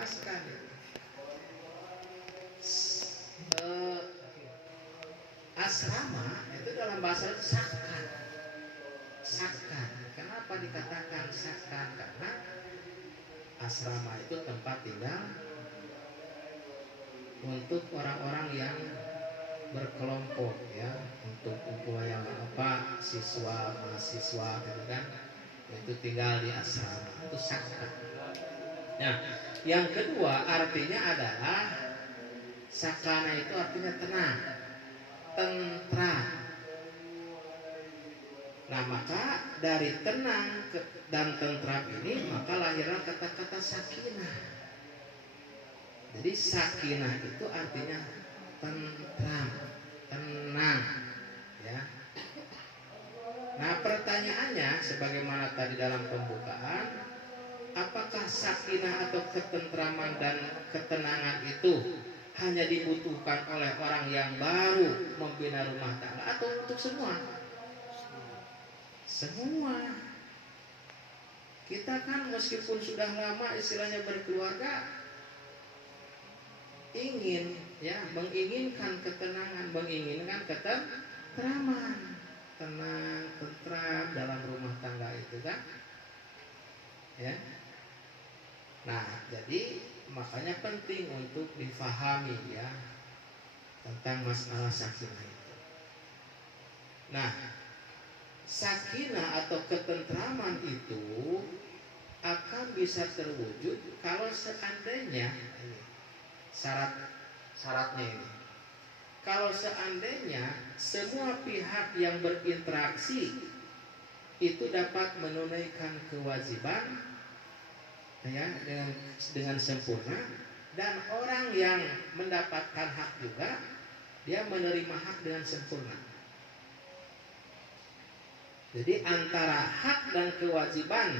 dilepaskan. Asrama itu dalam bahasa sakan. Sakan. Kenapa dikatakan sakan? Karena asrama itu tempat tinggal untuk orang-orang yang berkelompok, ya, untuk yang siswa, mahasiswa, gitu kan, itu tinggal di asrama, itu sakan. Nah, yang kedua artinya adalah sakana itu artinya tenang, tentram. Nah, maka dari tenang dan tentram ini maka lahirlah kata-kata sakinah. Jadi sakinah itu artinya tentram, tenang, ya. Nah, pertanyaannya sebagaimana tadi dalam pembukaan, apakah sakinah atau ketentraman dan ketenangan itu hanya dibutuhkan oleh orang yang baru membina rumah tangga atau untuk semua? Semua. Kita kan meskipun sudah lama istilahnya berkeluarga, ingin, ya, menginginkan ketenangan, menginginkan ketentraman, tenang, tentram dalam rumah tangga itu kan, ya. Nah, jadi makanya penting untuk difahami, ya, tentang masalah sakinah itu. Nah, sakinah atau ketentraman itu akan bisa terwujud kalau seandainya syaratnya ini, kalau seandainya semua pihak yang berinteraksi itu dapat menunaikan kewajiban, ya, dengan sempurna, dan orang yang mendapatkan hak juga dia menerima hak dengan sempurna. Jadi antara hak dan kewajiban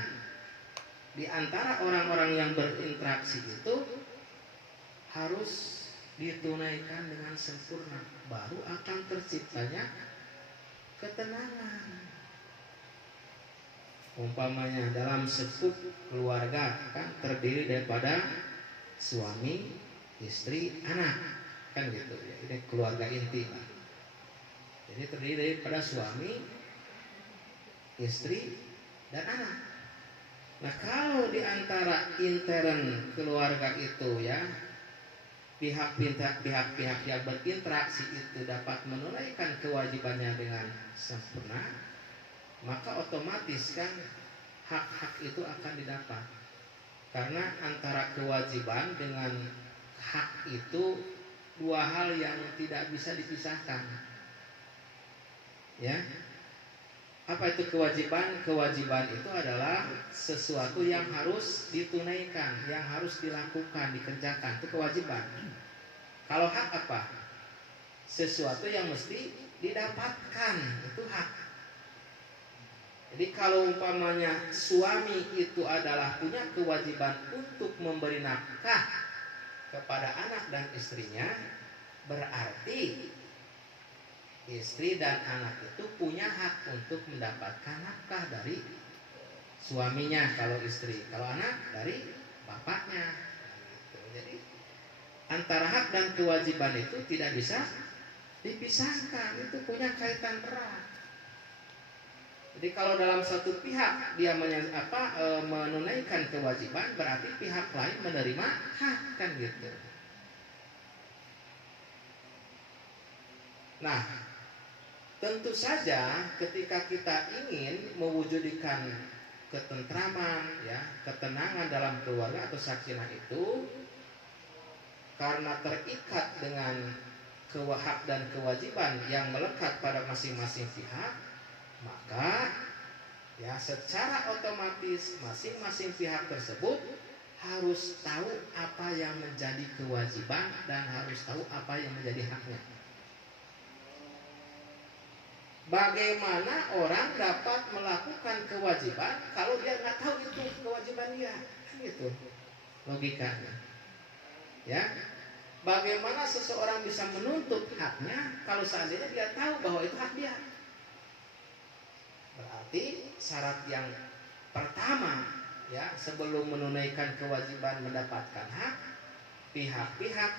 di antara orang-orang yang berinteraksi itu harus ditunaikan dengan sempurna, baru akan terciptanya ketenangan. Umpamanya dalam sebuah keluarga kan terdiri daripada suami, istri, anak, kan gitu ya. Ini keluarga inti lah. Jadi terdiri daripada suami, istri, dan anak. Nah, kalau di antara intern keluarga itu, ya, pihak-pihak yang berinteraksi itu dapat menunaikan kewajibannya dengan sempurna, maka otomatis kan hak-hak itu akan didapat. Karena antara kewajiban dengan hak itu dua hal yang tidak bisa dipisahkan, ya. Apa itu kewajiban? Kewajiban itu adalah sesuatu yang harus ditunaikan, yang harus dilakukan, dikerjakan. Itu kewajiban. Kalau hak apa? Sesuatu yang mesti didapatkan. Itu hak. Jadi kalau umpamanya suami itu adalah punya kewajiban untuk memberi nafkah kepada anak dan istrinya, berarti istri dan anak itu punya hak untuk mendapatkan nafkah dari suaminya kalau istri, kalau anak dari bapaknya. Jadi antara hak dan kewajiban itu tidak bisa dipisahkan, itu punya kaitan erat. Jadi kalau dalam satu pihak dia menunaikan kewajiban, berarti pihak lain menerima hak, kan gitu. Nah, tentu saja ketika kita ingin mewujudkan ketentraman, ya, ketenangan dalam keluarga atau sakinah itu, karena terikat dengan hak dan kewajiban yang melekat pada masing-masing pihak, maka, ya, secara otomatis masing-masing pihak tersebut harus tahu apa yang menjadi kewajiban dan harus tahu apa yang menjadi haknya. Bagaimana orang dapat melakukan kewajiban kalau dia nggak tahu itu kewajiban dia? Gitu logikanya. Ya, bagaimana seseorang bisa menuntut haknya kalau seandainya dia tahu bahwa itu hak dia? Berarti syarat yang pertama ya, sebelum menunaikan kewajiban mendapatkan hak, pihak-pihak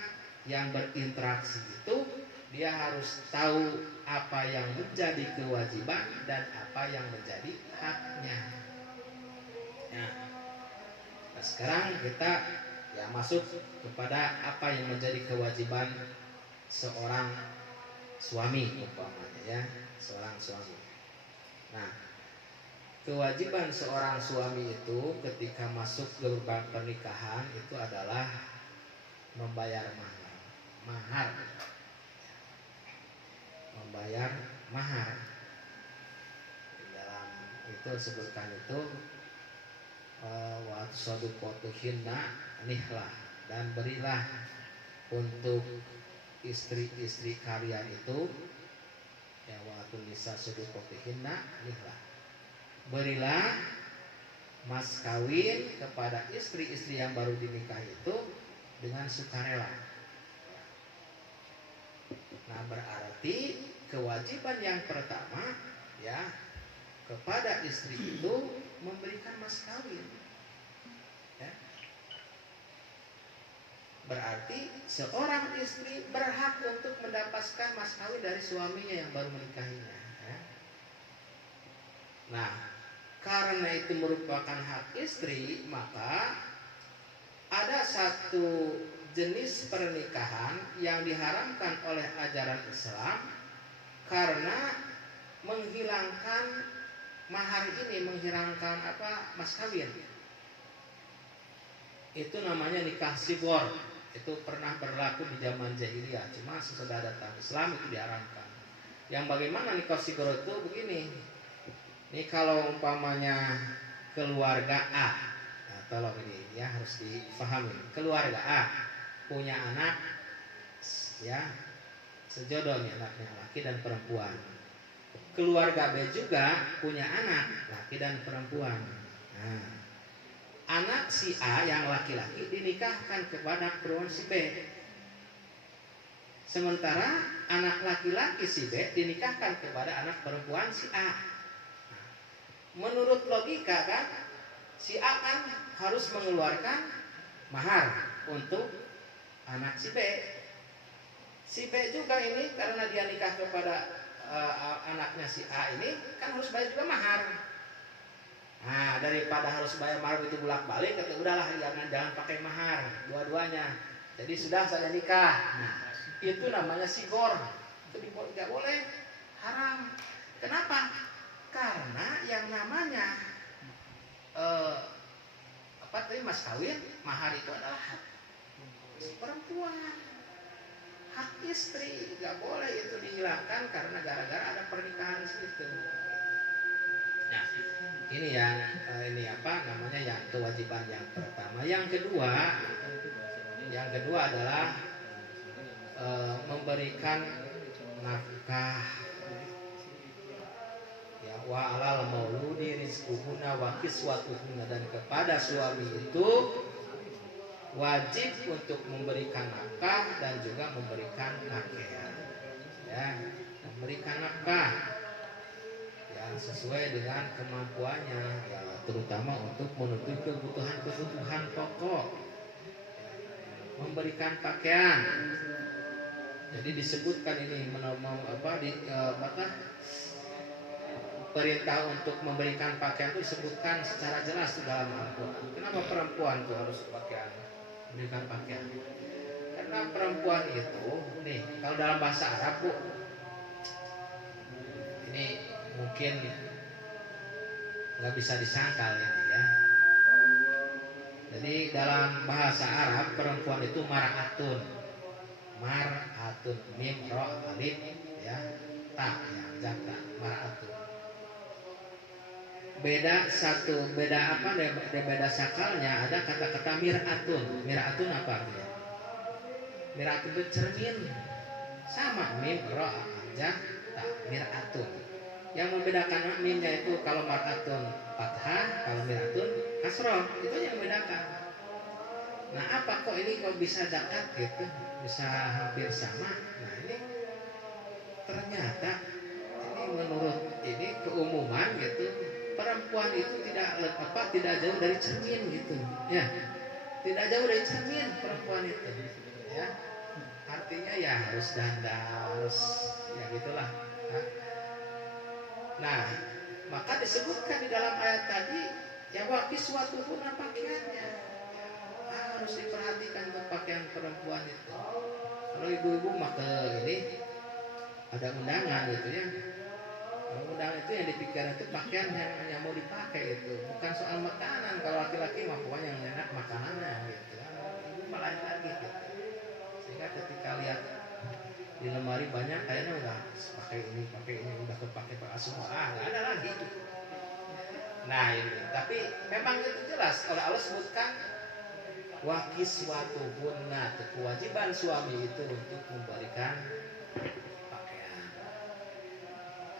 yang berinteraksi itu dia harus tahu apa yang menjadi kewajiban dan apa yang menjadi haknya. Ya. Nah, sekarang kita ya masuk kepada apa yang menjadi kewajiban seorang suami umpamanya ya, seorang suami. Nah, kewajiban seorang suami itu ketika masuk gerbang pernikahan itu adalah membayar mahar. Mahar. Membayar mahar. Di dalam itu sebutkan itu wa saduqatuhinna nihlah, dan berilah untuk istri-istri kalian itu ya wa nisa saduqatuhinna nihlah. Berilah mas kawin kepada istri-istri yang baru dinikah itu dengan sukarela. Nah, berarti kewajiban yang pertama ya kepada istri itu memberikan mas kawin. Ya. Berarti seorang istri berhak untuk mendapatkan mas kawin dari suaminya yang baru menikahinya. Ya. Nah, karena itu merupakan hak istri, maka ada satu jenis pernikahan yang diharamkan oleh ajaran Islam karena menghilangkan mahar ini, menghilangkan apa, mas kawin. Itu namanya nikah sibor. Itu pernah berlaku di zaman jahiliyah, cuma sesudah datang Islam itu diharamkan. Yang bagaimana nikah sibor itu begini. Ini kalau umpamanya keluarga A, nah, tolong ini ya harus dipahami. Keluarga A punya anak ya sejodoh nih, anaknya laki dan perempuan. Keluarga B juga punya anak laki dan perempuan. Nah, anak si A yang laki-laki dinikahkan kepada perempuan si B. Sementara anak laki-laki si B dinikahkan kepada anak perempuan si A. Menurut logika kan, si A kan harus mengeluarkan mahar untuk anak si B. Si B juga ini karena dia nikah kepada anaknya si A ini kan harus bayar juga mahar. Nah, daripada harus bayar mahar itu bolak-balik, kata udahlah jangan pakai mahar dua-duanya. Jadi sudah saya nikah. Nah, itu namanya sigor. Itu tidak boleh, haram. Kenapa? Karena yang namanya mas kawin, mahar itu adalah hak perempuan, hak istri, nggak boleh itu dihilangkan karena gara-gara ada pernikahan situ. Nah, ini yang yang kewajiban yang pertama. Yang kedua adalah memberikan nafkah. Wa alal mauludi rizquhunna wa kiswatuhunna, dan kepada suami itu wajib untuk memberikan nafkah dan juga memberikan pakaian. Ya, memberikan nafkah yang sesuai dengan kemampuannya, ya, terutama untuk menutupi kebutuhan pokok. Memberikan pakaian. Jadi disebutkan ini perintah untuk memberikan pakaian itu disebutkan secara jelas di dalam Al-Quran. Kenapa perempuan itu harus memberikan pakaian? Karena perempuan itu, nih kalau dalam bahasa Arab Bu, ini mungkin nggak bisa disangkal ini ya. Jadi dalam bahasa Arab perempuan itu mar'atun, mim ro alif ya, ta ya, jata mar'atun. Beda sakalnya ada kata-kata mir'atun. Mir'atun apa artinya? Mir'atun itu cermin. Sama mim ro aja tak mir'atun. Yang membedakan mimnya itu kalau mar'atun fathah, kalau mir'atun kasroh, itu yang membedakan. Nah, apa kok ini kok bisa dekat gitu, bisa hampir sama? Nah, ini ternyata ini menurut ini keumuman gitu. perempuan itu tidak jauh dari cermin gitu ya, tidak jauh dari cermin perempuan itu ya, artinya ya harus dandan, harus ya gitulah. Nah, maka disebutkan di dalam ayat tadi ya wakil suatu pun pakaiannya harus diperhatikan untuk pakaian perempuan itu. Kalau ibu-ibu maka ini ada undangan gitu ya, undangan itu yang dipikirkan itu pakaian yang mau dipakai itu, bukan soal makanan. Kalau laki-laki mah pokoknya yang enak makanannya gitu kan, ibu malah lagi gitu. Sehingga ketika lihat di lemari banyak kayaknya udah pakai ini udah kepake semua, nggak ada lagi gitu. Nah ini, tapi memang itu jelas oleh Allah sebutkan wakiswatu bunna, kewajiban suami itu untuk memberikan pakaian.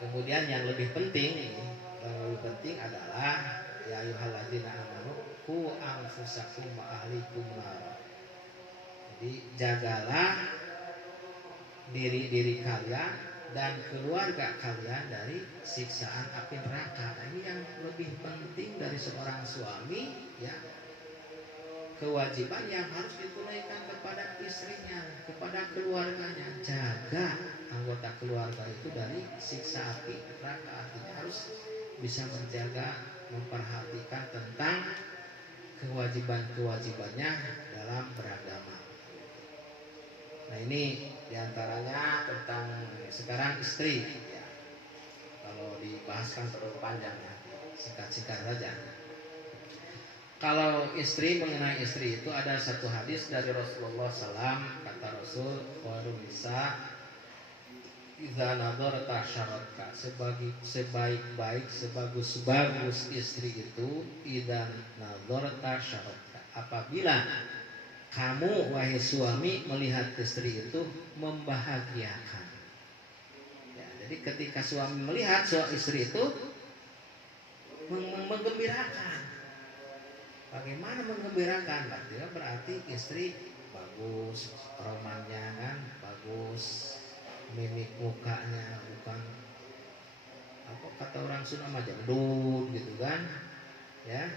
Kemudian yang lebih penting adalah ya ayyuhalladzina amanu qu anfusakum wa ahlikum nar. Jadi jagalah diri kalian dan keluarga kalian dari siksaan api neraka. Nah, ini yang lebih penting dari seorang suami ya, kewajiban yang harus ditunaikan kepada istrinya, kepada keluarganya. Jaga anggota keluarga itu dari siksa api neraka, artinya harus bisa menjaga, memperhatikan tentang kewajibannya dalam beragama. Nah ini diantaranya tentang sekarang istri ya. Kalau dibahaskan terlalu panjang ya, singkat-singkat saja. Kalau mengenai istri itu ada satu hadis dari Rasulullah SAW, kata Rasul, "Khairun nisa idza nadarta syaratka." Sebaik-baik, sebagus-bagus istri itu idza nadarta syaratka, apabila kamu wahai suami melihat istri itu membahagiakan ya, jadi ketika suami melihat istri itu menggembirakan. Bagaimana menggembirakan? Berarti istri bagus, romannya kan bagus, mimik mukanya bukan apa kata orang Sunda mah jendut gitu kan ya,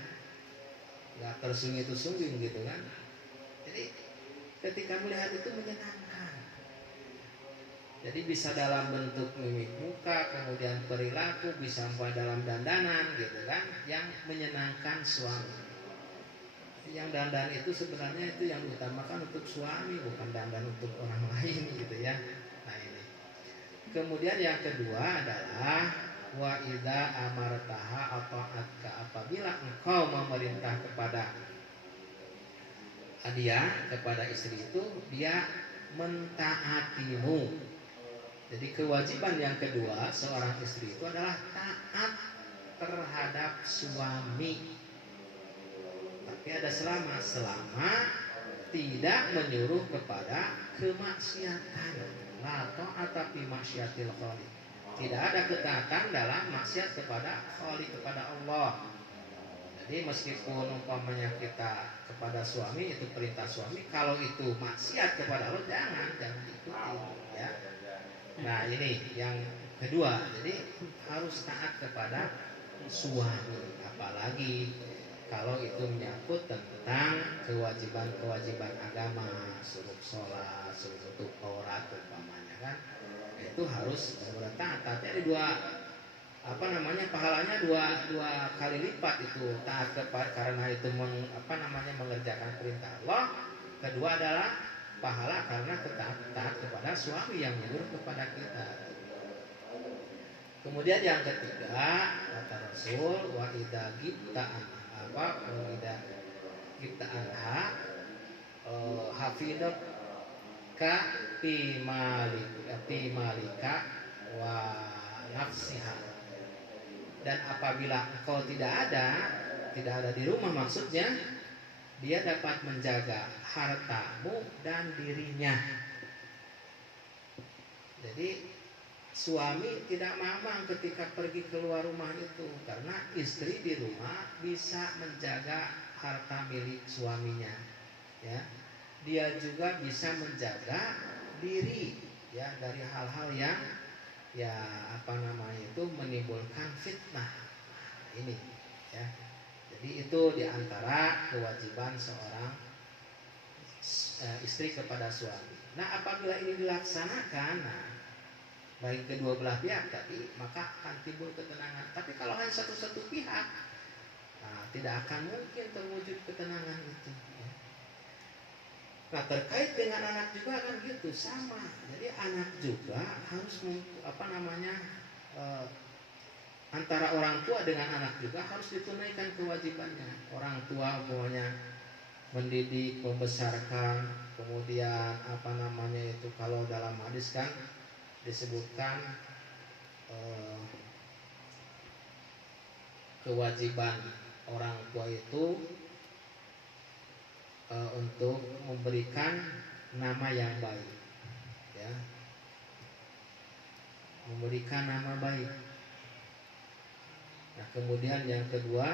nggak tersungit-sungit gitu kan. Jadi ketika melihat itu menyenangkan. Jadi bisa dalam bentuk mimik muka, kemudian perilaku, bisa dalam dandanan gitu kan, yang menyenangkan suami. Yang dandan itu sebenarnya itu yang diutamakan untuk suami, bukan dandan untuk orang lain gitu ya. Nah ini. Kemudian yang kedua adalah wa idza amartaha ata'atka, apabila engkau memerintah kepada dia, kepada istri itu dia mentaatimu. Jadi kewajiban yang kedua seorang istri itu adalah taat terhadap suami. Tapi ada selama tidak menyuruh kepada kemaksiatan. La ta'ata fi maksiatil khaliq. Tidak ada ketaatan dalam maksiat kepada khaliq, kepada Allah. Jadi meskipun umpamanya kita kepada suami itu perintah suami, kalau itu maksiat kepada Allah jangan ikuti ya. Nah ini yang kedua, jadi harus taat kepada suami, apalagi kalau itu menyangkut tentang kewajiban agama, suruh sholat, suruh tutup aurat umpamanya kan, itu harus taat. Tapi ada pahalanya dua kali lipat itu taat karena itu mengerjakan perintah Allah. Kedua adalah pahala karena taat kepada suami yang menyuruh kepada kita. Kemudian yang ketiga kata Rasul wa idza gibta anha hafidat ka fi malika wa nafsiha. Dan apabila engkau tidak ada di rumah, maksudnya dia dapat menjaga hartamu dan dirinya. Jadi suami tidak mamang ketika pergi keluar rumah itu, karena istri di rumah bisa menjaga harta milik suaminya ya. Dia juga bisa menjaga diri ya dari hal-hal yang menimbulkan fitnah. ini ya. Jadi itu diantara kewajiban seorang istri kepada suami. Nah apabila ini dilaksanakan, nah, baik kedua belah pihak tadi, maka akan timbul ketenangan. Tapi kalau hanya satu pihak, nah, tidak akan mungkin terwujud ketenangan itu. Ya. Nah terkait dengan anak juga kan gitu sama. Jadi anak juga harus antara orang tua dengan anak juga harus ditunaikan kewajibannya. Orang tua pokoknya mendidik, membesarkan, kemudian itu kalau dalam hadis kan disebutkan kewajiban orang tua itu untuk memberikan nama yang baik, ya, memberikan nama baik. Nah kemudian yang kedua,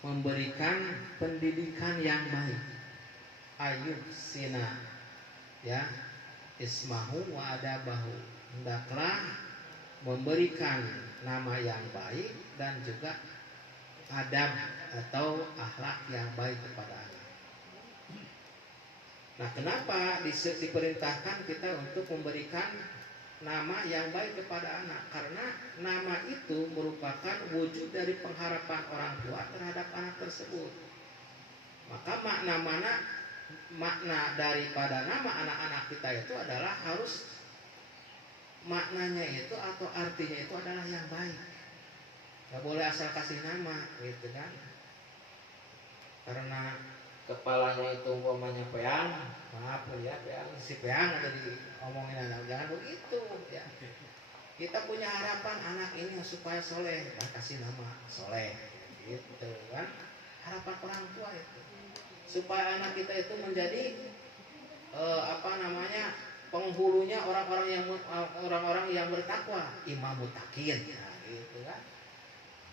memberikan pendidikan yang baik. Ayub sina, ya, ismahu wa adabahu. Hendaklah memberikan nama yang baik dan juga adab atau akhlak yang baik kepada anak. Nah kenapa diperintahkan kita untuk memberikan nama yang baik kepada anak? Karena nama itu merupakan wujud dari pengharapan orang tua terhadap anak tersebut. Maka makna daripada nama anak-anak kita itu adalah harus maknanya itu atau artinya itu adalah yang baik. Gak boleh asal kasih nama gitu kan. Karena kepalanya itu umpamanya peang, maaf ya, peang si peang ada diomongin anak, jangan begitu ya. Kita punya harapan anak ini supaya soleh, kasih nama soleh gitu kan. Harapan orang tua itu supaya anak kita itu menjadi penghulunya orang-orang yang bertakwa, imam muttaqin, nah, gitu kan.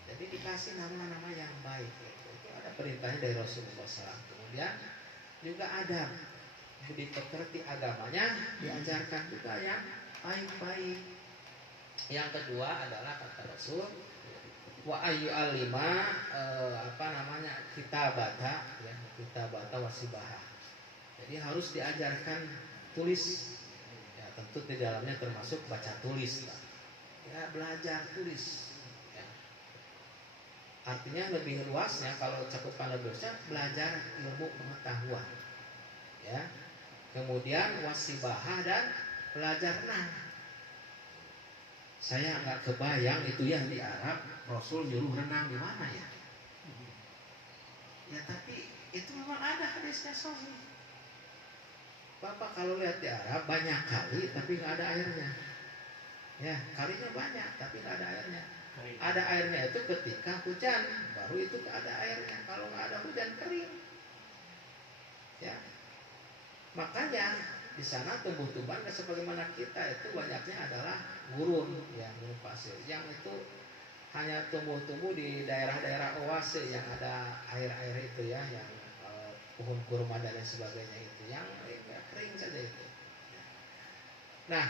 Jadi dikasih nama-nama yang baik gitu. Itu ada perintahnya dari Rasulullah SAW. Kemudian juga adab, dipekerti agamanya, diajarkan juga yang baik-baik. Yang kedua adalah kata Rasul, wa ayu alima kitabata wasibah. Jadi harus diajarkan tulis. Ya, tentu di dalamnya termasuk baca tulis. Ya, belajar tulis. Artinya lebih luasnya kalau cakupan lebih luasnya belajar ilmu pengetahuan, ya. Kemudian wasibahah dan belajar renang. Saya nggak kebayang itu ya di Arab Rasul nyuruh renang di mana ya? Ya tapi itu memang ada hadisnya sahih. Bapak kalau lihat di Arab banyak kali tapi nggak ada airnya. Ya kalinya banyak tapi nggak ada airnya. Ada airnya itu ketika hujan, baru itu ada airnya. Kalau nggak ada hujan kering. Ya, makanya di sana tumbuh-tumbuhan sebagaimana kita itu banyaknya adalah gurun, ya, gurun pasir. Yang itu hanya tumbuh-tumbuh di daerah-daerah oase yang ada air-air itu ya, yang pohon kurma dan lain sebagainya itu, yang kering saja itu. Nah,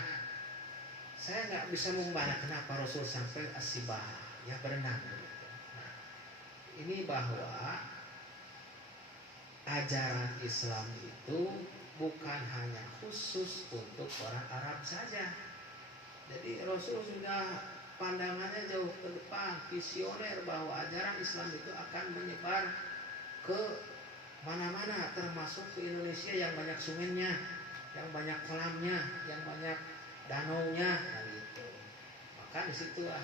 saya nggak bisa membahas kenapa Rasul sampai asibah, ya berenang. Nah, ini bahwa ajaran Islam itu bukan hanya khusus untuk orang Arab saja. Jadi Rasul sudah pandangannya jauh ke depan, visioner bahwa ajaran Islam itu akan menyebar ke mana-mana, termasuk ke Indonesia yang banyak sungainya, yang banyak kolamnya, yang banyak danaunya, nah gitu. Maka disitulah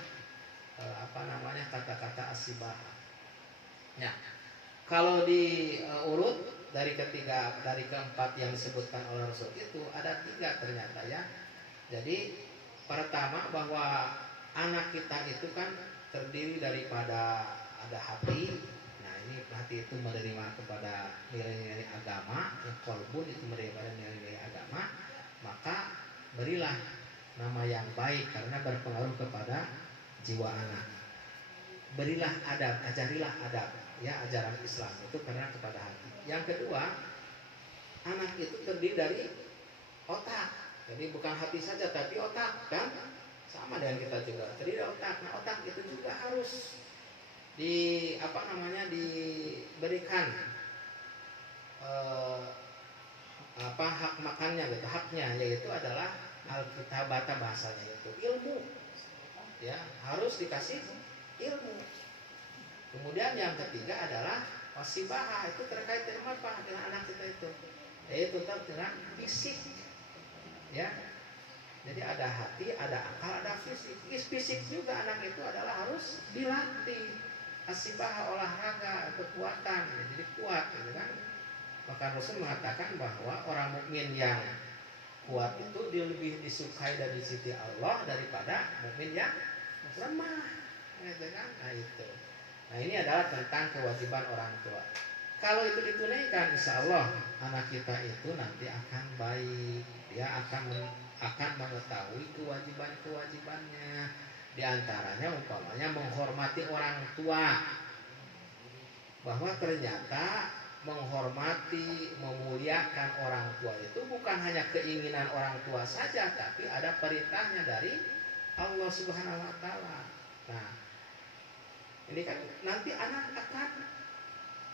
kata-kata asibah. Ya, kalau diurut dari keempat yang disebutkan oleh Rasul itu ada 3 ternyata ya. Jadi pertama bahwa anak kita itu kan terdiri daripada ada hati. Nah ini hati itu menerima kepada nilai-nilai agama, yang kolbun itu menerima nilai-nilai agama. Maka berilah nama yang baik karena berpengaruh kepada jiwa anak. Berilah adab, ajarilah adab, ya, ajaran Islam itu karena kepada hati. Yang kedua, anak itu terdiri dari otak. Jadi bukan hati saja tapi otak kan sama dengan kita juga terdiri dari otak. Nah otak itu juga harus diberikan hak makannya gitu, haknya yaitu adalah alkitabata, bahasanya itu ilmu, ya harus dikasih ilmu. Kemudian yang ketiga adalah wasibah, itu terkait dengan apa? Dengan anak kita itu, yaitu dengan fisik, ya. Jadi ada hati, ada akal, ada fisik. Fisik juga anak itu adalah harus dilatih. Asibah, olahraga, kekuatan, jadi kuat, gitu kan. Maka Rasul mengatakan bahwa orang mukmin yang kuat itu dia lebih disukai dari sisi Allah daripada mukmin yang lemah, gitu kan. Nah itu. Nah ini adalah tentang kewajiban orang tua. Kalau itu ditunaikan, insya Allah anak kita itu nanti akan baik, dia akan mengetahui kewajiban-kewajibannya. Di antaranya umpamanya menghormati orang tua, bahwa ternyata menghormati, memuliakan orang tua itu bukan hanya keinginan orang tua saja, tapi ada perintahnya dari Allah Subhanahu wa taala. Nah, ini kan nanti anak akan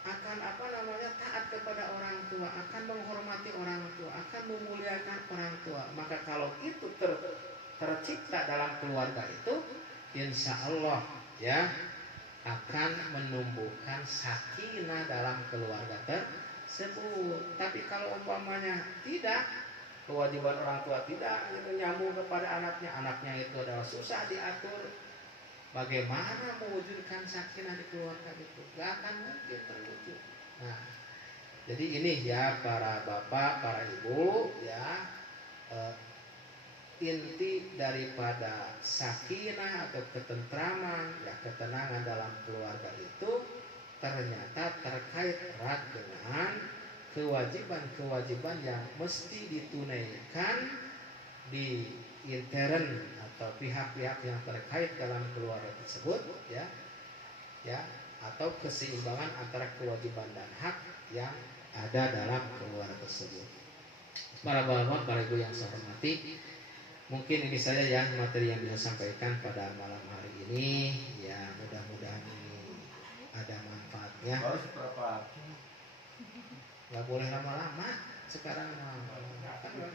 taat kepada orang tua, akan menghormati orang tua, akan memuliakan orang tua. Maka kalau itu tercipta dalam keluarga itu, insya Allah ya akan menumbuhkan sakinah dalam keluarga tersebut. Tapi kalau umpamanya tidak, kewajiban orang tua tidak itu nyambung kepada anaknya itu adalah susah diatur, bagaimana mewujudkan sakinah di keluarga itu? Gak akan mungkin terwujud. Nah, jadi ini ya para bapak, para ibu ya, inti daripada sakinah atau ketentraman, ya ketenangan dalam keluarga itu ternyata terkait erat dengan kewajiban-kewajiban yang mesti ditunaikan di intern atau pihak-pihak yang terkait dalam keluarga tersebut, ya atau keseimbangan antara kewajiban dan hak yang ada dalam keluarga tersebut. Para bapak, para ibu yang saya hormati, mungkin ini saja yang materi yang bisa sampaikan pada malam hari ini. Ya mudah-mudahan ini ada manfaatnya. Gak boleh lama-lama sekarang.